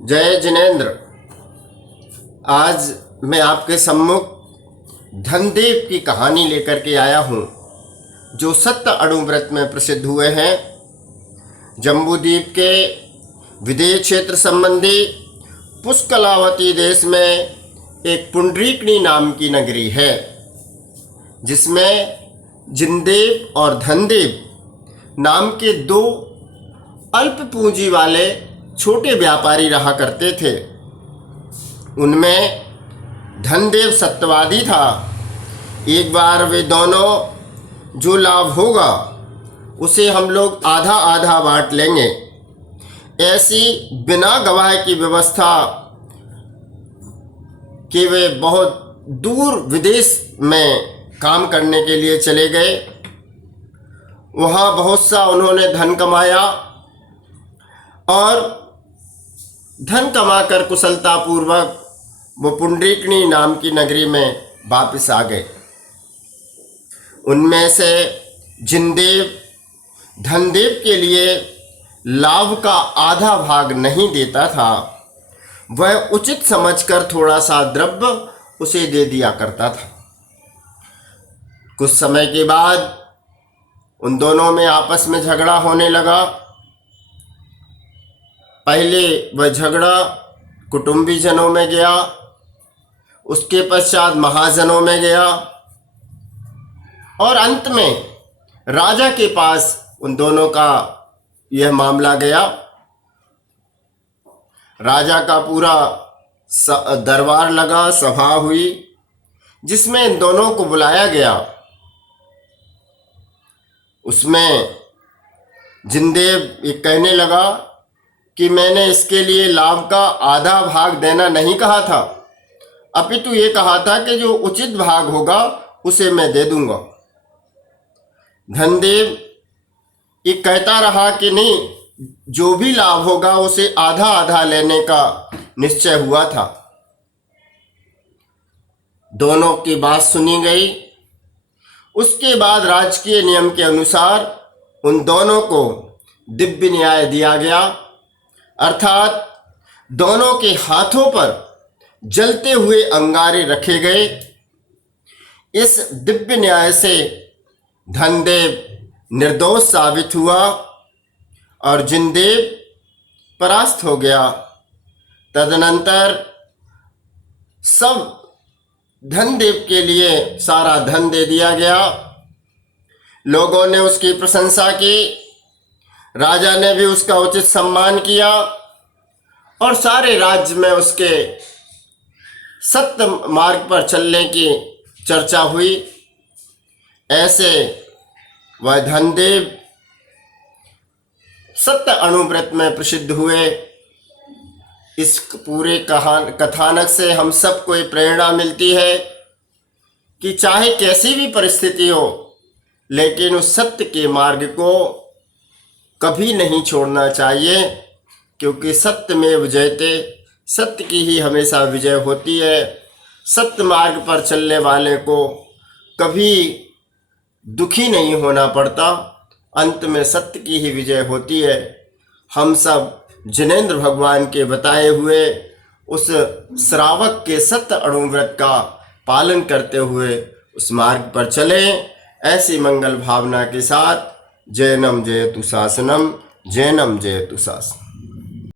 जय जिनेन्द्र। आज मैं आपके सम्मुख धनदेव की कहानी लेकर के आया हूँ, जो सत्य अणुव्रत में प्रसिद्ध हुए हैं। जम्बूद्वीप के विदेह क्षेत्र संबंधी पुष्कलावती देश में एक पुंडरीकणी नाम की नगरी है, जिसमें जिनदेव और धनदेव नाम के दो अल्प पूंजी वाले छोटे व्यापारी रहा करते थे। उनमें धनदेव सत्यवादी था। एक बार वे दोनों जो लाभ होगा उसे हम लोग आधा आधा बांट लेंगे, ऐसी बिना गवाह की व्यवस्था कि वे बहुत दूर विदेश में काम करने के लिए चले गए। वहाँ बहुत सा उन्होंने धन कमाया और धन कमाकर कुशलतापूर्वक वो पुंडरीकणी नाम की नगरी में वापस आ गए। उनमें से जिनदेव धनदेव के लिए लाभ का आधा भाग नहीं देता था, वह उचित समझकर थोड़ा सा द्रव्य उसे दे दिया करता था। कुछ समय के बाद उन दोनों में आपस में झगड़ा होने लगा। पहले वह झगड़ा कुटुंबीजनों में गया, उसके पश्चात महाजनों में गया और अंत में राजा के पास उन दोनों का यह मामला गया। राजा का पूरा दरबार लगा, सभा हुई, जिसमें इन दोनों को बुलाया गया। उसमें जिनदेव ये कहने लगा कि मैंने इसके लिए लाभ का आधा भाग देना नहीं कहा था, अपितु ये कहा था कि जो उचित भाग होगा उसे मैं दे दूंगा। धनदेव ये कहता रहा कि नहीं, जो भी लाभ होगा उसे आधा आधा लेने का निश्चय हुआ था। दोनों की बात सुनी गई। उसके बाद राजकीय नियम के अनुसार उन दोनों को दिव्य न्याय दिया गया, अर्थात दोनों के हाथों पर जलते हुए अंगारे रखे गए। इस दिव्य न्याय से धनदेव निर्दोष साबित हुआ और जिनदेव परास्त हो गया। तदनंतर सब धनदेव के लिए सारा धन दे दिया गया। लोगों ने उसकी प्रशंसा की, राजा ने भी उसका उचित सम्मान किया और सारे राज्य में उसके सत्य मार्ग पर चलने की चर्चा हुई। ऐसे वह धनदेव सत्य अणुव्रत में प्रसिद्ध हुए। इस पूरे कथानक से हम सबको ये प्रेरणा मिलती है कि चाहे कैसी भी परिस्थिति हो, लेकिन उस सत्य के मार्ग को कभी नहीं छोड़ना चाहिए, क्योंकि सत्य में विजयते, सत्य की ही हमेशा विजय होती है। सत्य मार्ग पर चलने वाले को कभी दुखी नहीं होना पड़ता, अंत में सत्य की ही विजय होती है। हम सब जिनेन्द्र भगवान के बताए हुए उस श्रावक के सत्य अणुव्रत का पालन करते हुए उस मार्ग पर चलें। ऐसी मंगल भावना के साथ जैनम जयतु शासनम, जैनम जयतु शासनम।